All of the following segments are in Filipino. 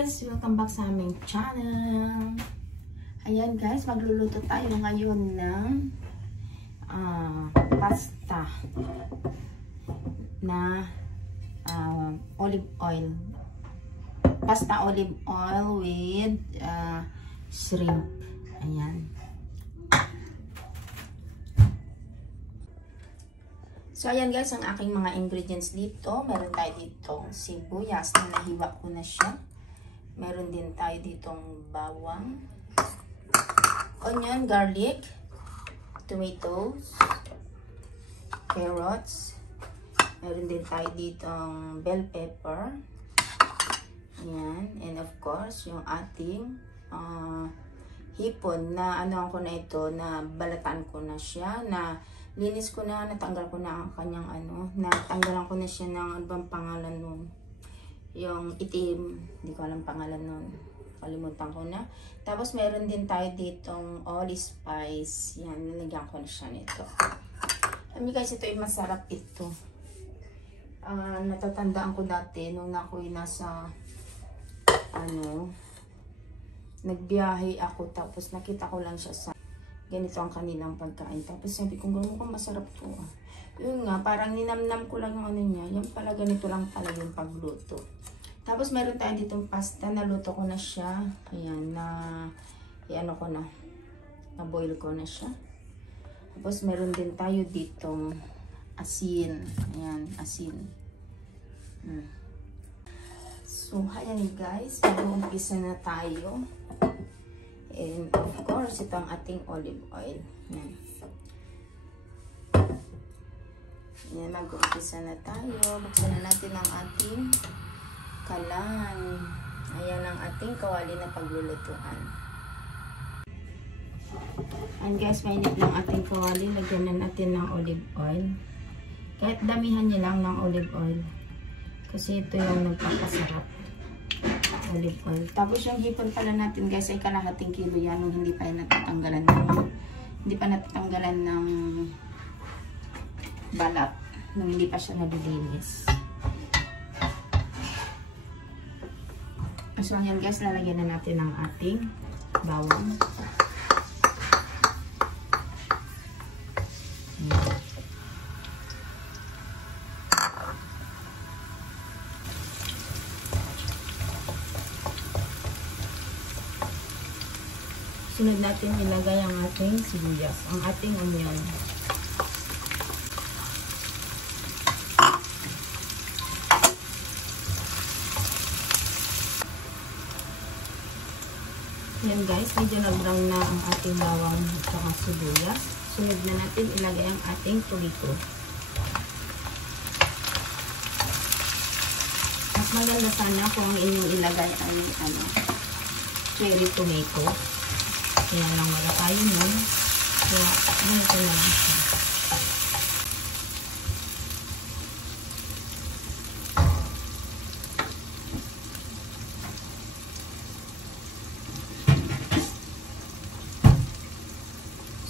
guys! Welcome back sa aming channel. Ayan guys, magluluto tayo ngayon ng pasta na olive oil. Pasta olive oil with shrimp. Ayan. So, ayan guys, ang aking mga ingredients dito. Meron tayo ditong sibuyas na nahiwa ko na siya. Meron din tayo ditong bawang, onion, garlic, tomatoes, carrots. Meron din tayo ditong bell pepper. Ayan. And of course, yung ating hipon na ano ko na ito, na balatan ko na siya, na linis ko na, natanggal ko na ang kanyang natanggalan ko na siya ng ano bang pangalan nun. Yung itim, hindi ko alam pangalan nun. Kalimutan ko na. Tapos meron din tayo ditong allspice. Yan, nilagyan ko na siya nito. Alam niyo guys, ito ay masarap ito. Natatandaan ko dati nung ako'y nasa nagbiyahe ako, tapos nakita ko lang siya sa ganito ang kanilang pagkain. Tapos sabi ko, gano'n ko masarap to. Yun nga, parang ninamnam ko lang yung ano niya. Yan pala, ganito lang pala yung pagluto. Tapos meron tayo ditong pasta. Naluto ko na siya. Ayan, na-boil ko na siya. Tapos meron din tayo ditong asin. Ayan, asin. So, ayan guys. Mag-uumpisa na tayo. And of course, ito ang ating olive oil. Yan. Yan, mag-umpisa na tayo. Buksan na natin ang ating kalan. Ayan ang ating kawali na paglulutuan. And guys, mainit lang ating kawali. Lagyan na natin ng olive oil. Kahit damihan niya lang ng olive oil. Kasi ito yung nagpapasarap. Olive oil. Tapos yung hipon pala natin guys ay kalahating kilo yan nung hindi pa natatanggalan ng balat, nung hindi pa siya nalilinis. So ayan guys, lalagyan na natin ang ating bawang. Sunod natin ilagay ang ating sibuyas, ang ating onion. Yan guys, medyo nag-brown na ang ating bawang at sibuyas. Sunod na natin ilagay ang ating tomato. Mas maganda sana kung inyong ilagay ang cherry tomato. Kaya lang wala tayo nun. Kaya ganito na lang siya.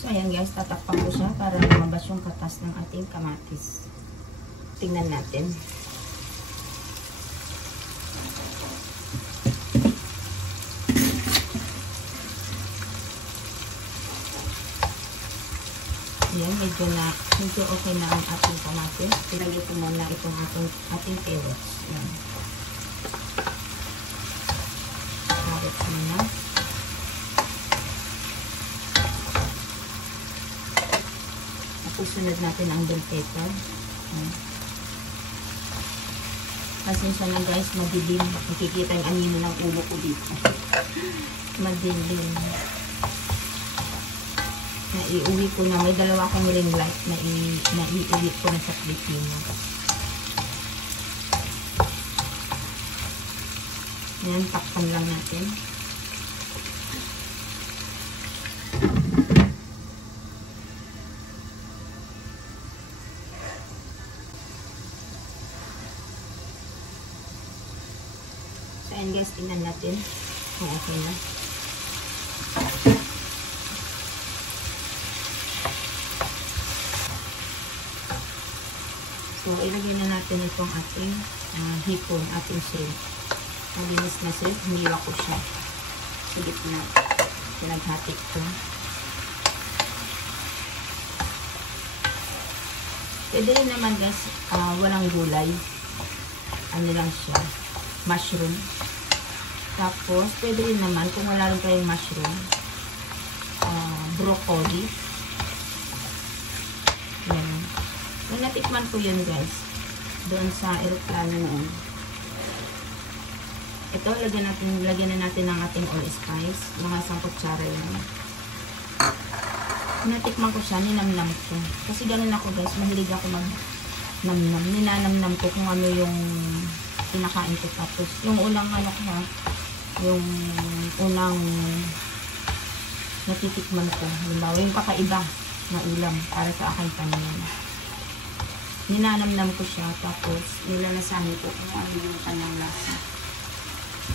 So ayan guys, tatakpan ko siya para lumabas yung katas ng ating kamatis. Tingnan natin. Ayan, medyo okay na ang ating kamatis. Ilagay ko muna itong ating carrots. Ayan. Carrots muna. Tapos sunod natin ang bell pepper. Ayan. Pasensya na guys, madilim. Nakikita yung anino ng ulo ko dito. Madilim. Naiuwi ko na, may dalawa akong ring light na naiuwi ko na sa Pilipinas. Yan, takpan lang natin. So ayan guys, tingnan natin kung okay na. So, ilagay na natin itong ating hipon, ating shrimp. Malinis na siya. Hiniwa ko siya. Sa gitna. Pinaghatik ko. Pwede rin naman guys, walang gulay. Ano lang siya. Mushroom. Tapos, pwede rin naman, kung wala rin kayong mushroom, broccoli. Yan. Nung natikman ko yun guys, doon sa aeroplano noon. Ito, lagyan na natin ng ating allspice. Mga 1 kutsara yun. Natikman ko siya, ninamnam ko. Kasi ganun ako guys, mahilig ako mag-namnam. Ninanamnam ko kung ano yung kinakain ko. Tapos, yung unang ano ko, yung unang natitikman ko. Halimbawa, yung kakaiba na ulam para sa aking paningin. Ninanamnam ko siya, tapos nilalasahin ko kung ano yung kanyang lasa.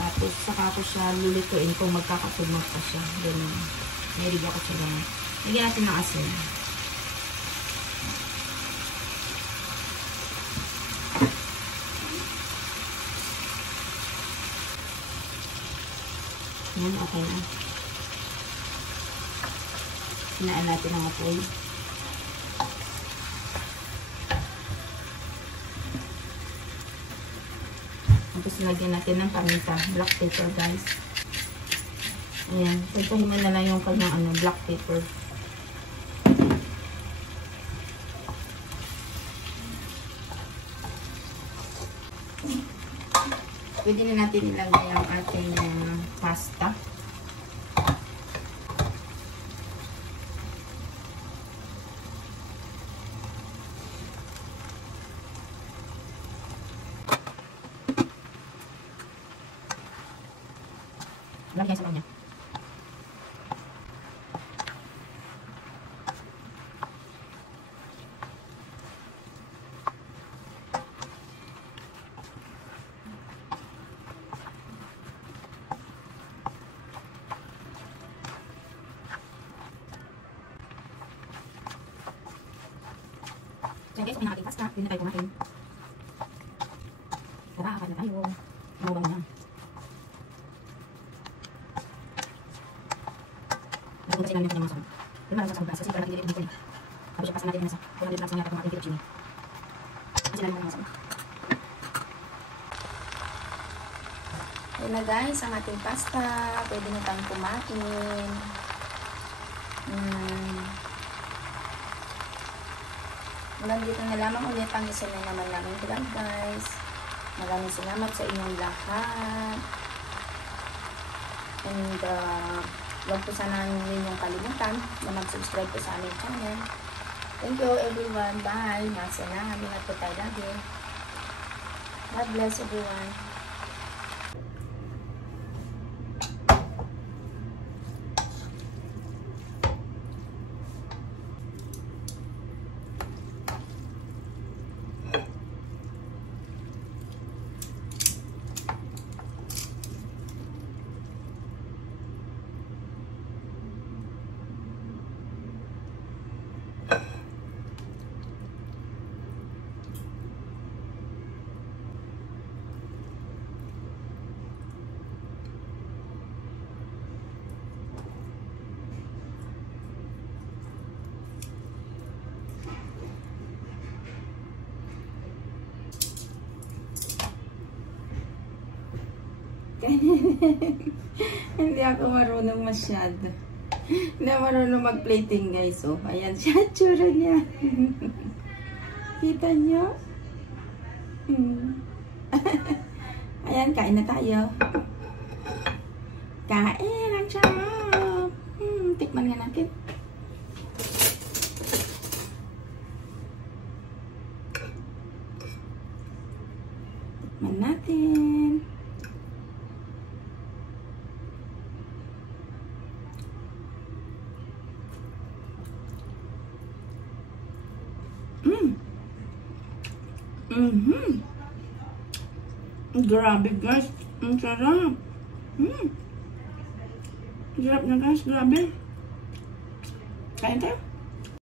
Tapos, saka ko siya lulutuin kung magkakatugmag pa siya. Ganun. Mahilig ako siya ganun. Lagyan natin ng asin. Yan, okay na. Hinaan natin ang apoy. Tapos lagyan natin ng paminta, black pepper guys. Ayan, pagpahiman na lang yung kanyang black pepper. Pwede na natin ilagay ang ating pasta. Lagyan sa kanya. So guys, may nakating pasta. Yun na tayo kumain. Tara, akad na tayo. Mawang na. Nagpunta sila ng kanyang masarap. Pero marang sa sabag kasi parang natin dito eh. Sabi siya, pasa natin na nasa 400 grams ang yata kung ating fettuccine. Kasi sila ng masarap. Ayun na guys, ang ating pasta. Pwede na tayong kumain. Hanggang dito na lamang ulit ang isa na naman namin vlog guys. Maraming salamat sa inyong lahat. And huwag po sana ninyong kalimutan na mag-subscribe po sa aming channel. Thank you everyone. Bye. Masalamat. Ingat po tayo lagi. God bless everyone. Hindi ako marunong masyado. Hindi ako marunong mag-plating guys. Oh, ayan siya, tsura niya. Kita niyo? Ayan, kain na tayo. Kain, ang sarap. Tikman nga natin. Tikman natin. Grabe guys, ang sarap. Sarap na guys, grabe. Kain tayo.